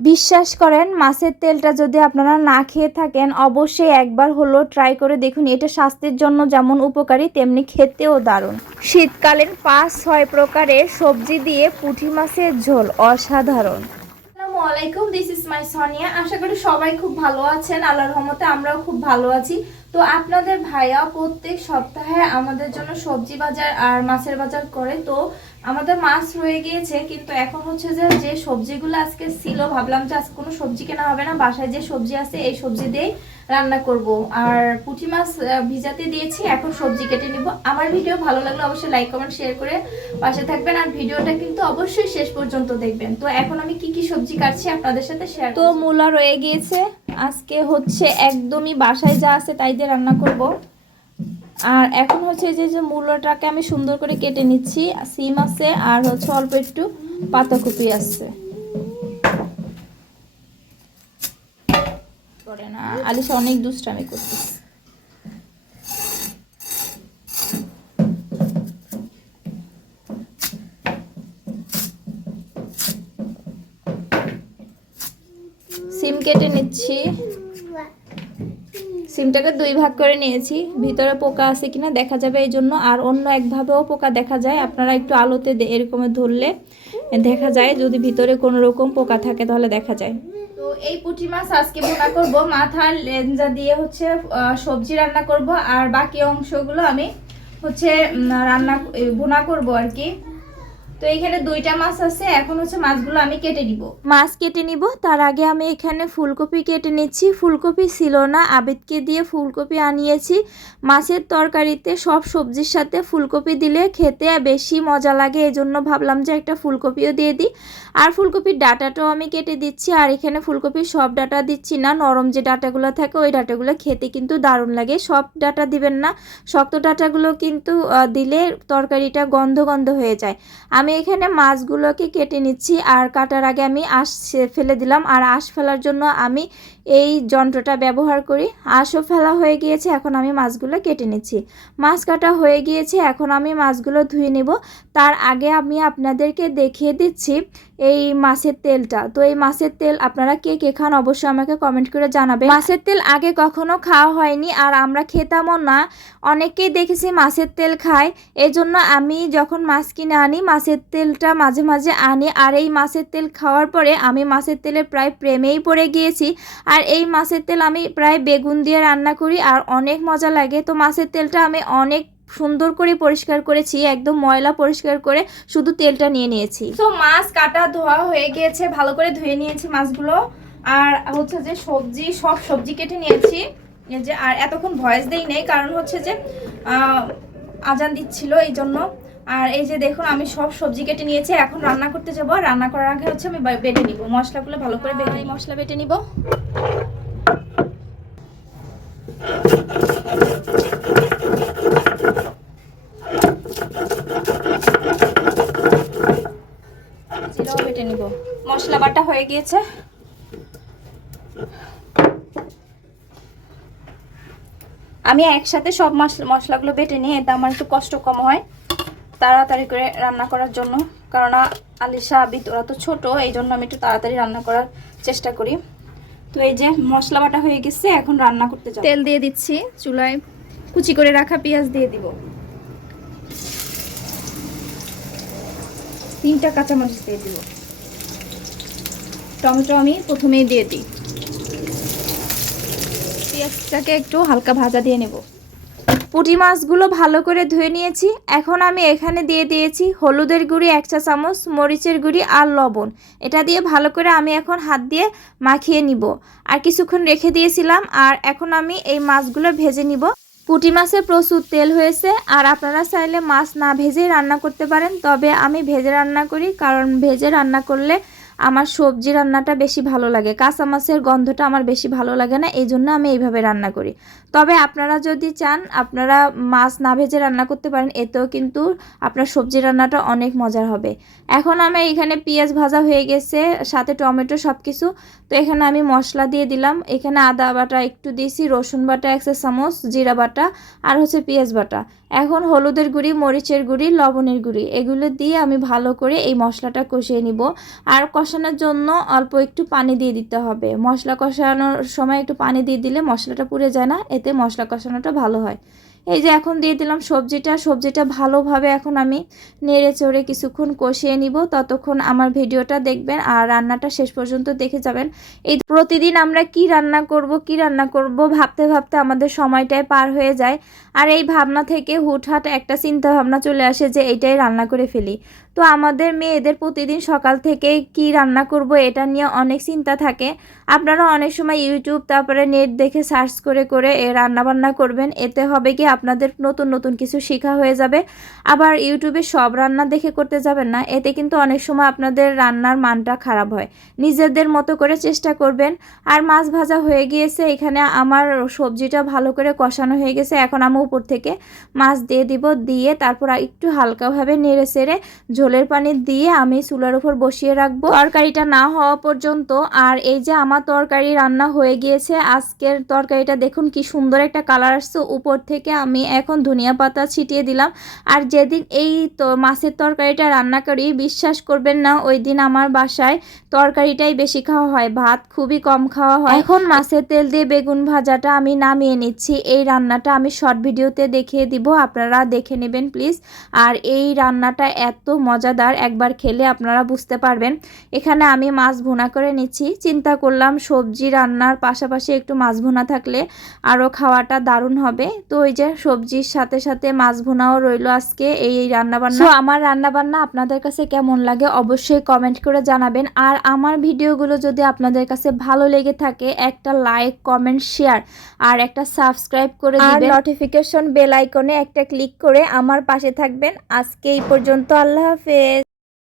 বিশ্বাস করেন, মাছের তেলটা যদি আপনারা না খেয়ে থাকেন, অবশ্যই একবার হলো ট্রাই করে দেখুন, এটা স্বাস্থ্যের জন্য যেমন উপকারী, তেমনি খেতেও দারুণ। শীতকালীন পাঁচ, ছয় প্রকারের সবজি দিয়ে পুঁটি মাছের ঝোল অসাধারণ। আসসালামু আলাইকুম দিস ইজ মাই সোনিয়া আশা করি সবাই খুব ভালো আছেন, আল্লাহর রহমতে আমরাও খুব ভালো আছি। তো আপনাদের ভাইয়া প্রত্যেক সপ্তাহে আমাদের জন্য সবজি বাজার আর মাছের বাজার করে, তো আমাদের মাছ রয়ে গিয়েছে কিন্তু এখন হচ্ছে যে যে সবজিগুলো আজকে ছিল ভাবলাম যে আজকে কোনো সবজি কেনা হবে না বাসায় যে সবজি আছে এই সবজি দিয়েই রান্না করব। আর পুঁটি মাছ ভিজাতে দিয়েছি এখন সবজি কেটে নিব। আমার ভিডিও ভালো লাগলে অবশ্যই লাইক কমেন্ট শেয়ার করে পাশে থাকবেন। আর ভিডিওটা কিন্তু অবশ্যই শেষ পর্যন্ত দেখবেন। তো এখন আমি কি কি সবজি কাটছি আপনাদের সাথে শেয়ার তো মূলা রয়ে গিয়েছে। আজকে হচ্ছে একদমই বাসায় যা আছে তাই দিয়ে রান্না করব। আর এখন হচ্ছে যে যে মূলাটাকে আমি সুন্দর করে কেটে নিচ্ছি। সিম আছে, আর হচ্ছে অল্প একটু পাতাকপি আছে। করে না, আলিশা অনেক দুষ্টামি করতেছে। সিম কেটে নিচ্ছি। সিমটাকে দুই ভাগ করে নিয়েছি। ভিতরে পোকা আছে কিনা দেখা যাবে এই জন্য। আর অন্য একভাবেও পোকা দেখা যায়। আপনারা একটু আলোতে এরকম ধরলে দেখা যায়। যদি ভিতরে কোনো রকম পোকা থাকে তাহলে দেখা যায়। তো এই পুঁটি মাছ আজকে ভুনা করব। মাথার লেঞ্জা দিয়ে হচ্ছে সবজি রান্না করব। আর বাকি অংশগুলো আমি হচ্ছে রান্না ভুনা করব আর কি। তো এখানে দুইটা মাছ আছে, এখন হচ্ছে মাছগুলো আমি কেটে নিব। মাছ কেটে নিব, তার আগে আমি এখানে ফুলকপি কেটে নিচ্ছি। ফুলকপি ছিল না, আবেদকে দিয়ে ফুলকপি আনিয়েছি। মাছের তরকারিতে সব সবজির সাথে ফুলকপি দিলে খেতে বেশি মজা লাগে এই জন্য ভাবলাম যে একটা ফুলকপিও দিয়ে দিই। আর ফুলকপির ডাটাটাও আমি কেটে দিচ্ছি, আর এখানে ফুলকপির সব ডাটা দিচ্ছি না, নরম যে ডাটাগুলো থাকে ওই ডাটাগুলো খেতে কিন্তু দারুণ লাগে। সব ডাটা দিবেন না, শক্ত ডাটাগুলো কিন্তু দিলে তরকারিটা গন্ধ গন্ধ হয়ে যায়। আমি এখানে মাছগুলোকে কেটে নিচ্ছি আর কাটার আগে আমি আশ ফেলে দিলাম আর আশ ফেলার জন্য আমি এই যন্ত্রটা ব্যবহার করি। আঁশও ফেলা হয়ে গিয়েছে, এখন আমি মাছগুলো কেটে নিচ্ছি। মাছ কাটা হয়ে গিয়েছে, এখন আমি মাছগুলো ধুয়ে নেব। তার আগে আমি আপনাদেরকে দেখিয়ে দিচ্ছি এই মাছের তেলটা। তো এই মাছের তেল আপনারা কে কে খান অবশ্যই আমাকে কমেন্ট করে জানাবেন। মাছের তেল আগে কখনো খাওয়া হয়নি আর আমরা খেতামও না। অনেকেই দেখেছি মাছের তেল খায়। এই জন্য আমি যখন মাছ কিনে আনি, মাছের তেলটা মাঝে মাঝে আনি। আর এই মাছের তেল খাওয়ার পরে আমি মাছের তেলের প্রায় প্রেমেই পড়ে গিয়েছি। আর এই মাছের তেল আমি প্রায় বেগুন দিয়ে রান্না করি আর অনেক মজা লাগে। তো মাছের তেলটা আমি অনেক সুন্দর করে পরিষ্কার করেছি, একদম ময়লা পরিষ্কার করে শুধু তেলটা নিয়ে নিয়েছি। তো মাছ কাটা ধোয়া হয়ে গিয়েছে, ভালো করে ধুয়ে নিয়েছি মাছগুলো। আর হচ্ছে যে সবজি, সব সবজি কেটে নিয়েছি। যে, আর এতক্ষণ ভয়েস দেই নেই, কারণ হচ্ছে যে আজান দিচ্ছিল এই জন্য আর এই যে দেখুন আমি সব সবজি কেটে নিয়েছি এখন রান্না করতে যাব। রান্না করার আগে হচ্ছে আমি বেটে নিব মশলাগুলো ভালো করে বেটে মশলা বেটে নিব। জিরাও বেটে নিব। মশলা বাটা হয়ে গিয়েছে। আমি একসাথে সব মশলা মশলাগুলো বেটে নিই এতে আমার একটু কষ্ট কম হয়। তাড়াতাড়ি করে রান্না করার জন্য। কারণ আলিশা, আবিদ, ওরা তো ছোটো এই জন্য আমি একটু তাড়াতাড়ি রান্না করার চেষ্টা করি। তো এই যে মশলা বাটা হয়ে গেছে, এখন রান্না করতে যাব। তেল দিয়ে দিচ্ছি চুলায়। কুচি করে রাখা পেঁয়াজ দিয়ে দিব। তিনটা কাঁচামরিচ দিয়ে দিব। টমেটো আমি প্রথমেই দিয়ে দিই। পেঁয়াজটাকে একটু হালকা ভাজা দিয়ে নেব। পুঁটি মাছগুলো ভালো করে ধুয়ে নিয়েছি। এখন আমি এখানে দিয়ে দিয়েছি হলুদের গুঁড়ি এক চা চামচ, মরিচের গুঁড়ি আর লবণ। এটা দিয়ে ভালো করে আমি এখন হাত দিয়ে মাখিয়ে নিব। আর কিছুক্ষণ রেখে দিয়েছিলাম আর এখন আমি এই মাছগুলো ভেজে নিব। পুঁটি মাছে প্রচুর তেল হয়েছে আর আপনারা চাইলে মাছ না ভেজেই রান্না করতে পারেন, তবে আমি ভেজে রান্না করি কারণ ভেজে রান্না করলে আমার সবজি রান্নাটা বেশি ভালো লাগে। কাঁচা মাছের গন্ধটা আমার বেশি ভালো লাগে না এই জন্য আমি এইভাবে রান্না করি। তবে আপনারা যদি চান, আপনারা মাছ না ভেজে রান্না করতে পারেন, এতেও কিন্তু আপনার সবজি রান্নাটা অনেক মজার হবে। এখন আমি এখানে পেঁয়াজ ভাজা হয়ে গেছে, সাথে টমেটো সব কিছু তো এখানে আমি মশলা দিয়ে দিলাম। এখানে আদা বাটা একটু দিয়েছি, রসুন বাটা এক চামচ, জিরা বাটা আর হচ্ছে পেঁয়াজ বাটা। এখন হলুদের গুঁড়ি, মরিচের গুঁড়ি, লবণের গুঁড়ি, এগুলো দিয়ে আমি ভালো করে এই মশলাটা কষিয়ে নিব। আর কষানোর জন্য অল্প একটু পানি দিয়ে দিতে হবে। মশলা কষানোর সময় একটু পানি দিয়ে দিলে মশলাটা পুড়ে যায় না, এতে মশলা কষানোটা ভালো হয়। এই যে এখন দিয়ে দিলাম সবজিটা সবজিটা ভালোভাবে এখন আমি নেড়ে চড়ে কিছুক্ষণ কষিয়ে নিব। ততক্ষণ আমার ভিডিওটা দেখবেন আর রান্নাটা শেষ পর্যন্ত দেখে যাবেন। এই প্রতিদিন আমরা কি রান্না করব, কি রান্না করব ভাবতে ভাবতে আমাদের সময়টাই পার হয়ে যায়। আর এই ভাবনা থেকে হুটহাট একটা চিন্তা ভাবনা চলে আসে যে এইটাই রান্না করে ফেলি। তো আমাদের মেয়েদের প্রতিদিন সকাল থেকে কি রান্না করব এটা নিয়ে অনেক চিন্তা থাকে। আপনারা অনেক সময় ইউটিউব, তারপরে নেট দেখে সার্চ করে করে রান্না বান্না করবেন। এতে হবে কি আপনাদের নতুন নতুন কিছু শেখা হয়ে যাবে। আবার ইউটিউবে সব রান্না দেখে করতে যাবেন না, এতে কিন্তু অনেক সময় আপনাদের রান্নার মানটা খারাপ হয়। নিজেদের মতো করে চেষ্টা করবেন। আর মাছ ভাজা হয়ে গিয়েছে, এখানে আমার সবজিটা ভালো করে কষানো হয়ে গেছে। এখন আমি উপর থেকে মাছ দিয়ে দিব, দিয়ে তারপর একটু হালকাভাবে নেড়ে সেড়ে ঝোলের পানি দিয়ে আমি চুলার উপর বসিয়ে রাখব। তরকারিটা না হওয়া পর্যন্ত, আর এই যে আমার তরকারি রান্না হয়ে গিয়েছে, আজকের তরকারিটা দেখুন কি সুন্দর একটা কালার আসছে। উপর থেকে আমি এখন ধনিয়া পাতা ছিটিয়ে দিলাম। আর যেদিন এই তো মাছের তরকারিটা রান্না করি বিশ্বাস করবেন না ওই দিন আমার বাসায় তরকারিটাই বেশি খাওয়া হয়। ভাত খুবই কম খাওয়া হয়। এখন মাছের তেল দিয়ে বেগুন ভাজাটা আমি নামিয়ে নিচ্ছি। এই রান্নাটা আমি শর্ট ভিডিওতে দেখিয়ে দিব আপনারা দেখে নেবেন প্লিজ। আর এই রান্নাটা এত মজাদার একবার খেলে আপনারা বুঝতে পারবেন। এখানে আমি মাছ ভুনা করে নিচ্ছি। চিন্তা করলাম সবজি রান্নার পাশাপাশি একটু মাছ ভুনা থাকলে আরও খাওয়াটা দারুণ হবে। তো ওই যে সবজির সাথে সাথে মাছ ভুনাও রইল আজকে। এই রান্না বান্না আমার রান্নাবান্না আপনাদের কাছে কেমন লাগে অবশ্যই কমেন্ট করে জানাবেন। আর আমার ভিডিওগুলো যদি আপনাদের কাছে ভালো লেগে থাকে একটা লাইক কমেন্ট শেয়ার আর একটা সাবস্ক্রাইব করে দিবেন। নোটিফিকেশন বেল আইকনে একটা ক্লিক করে আমার পাশে থাকবেন। আজকে এই পর্যন্ত আল্লাহ হাফেজ।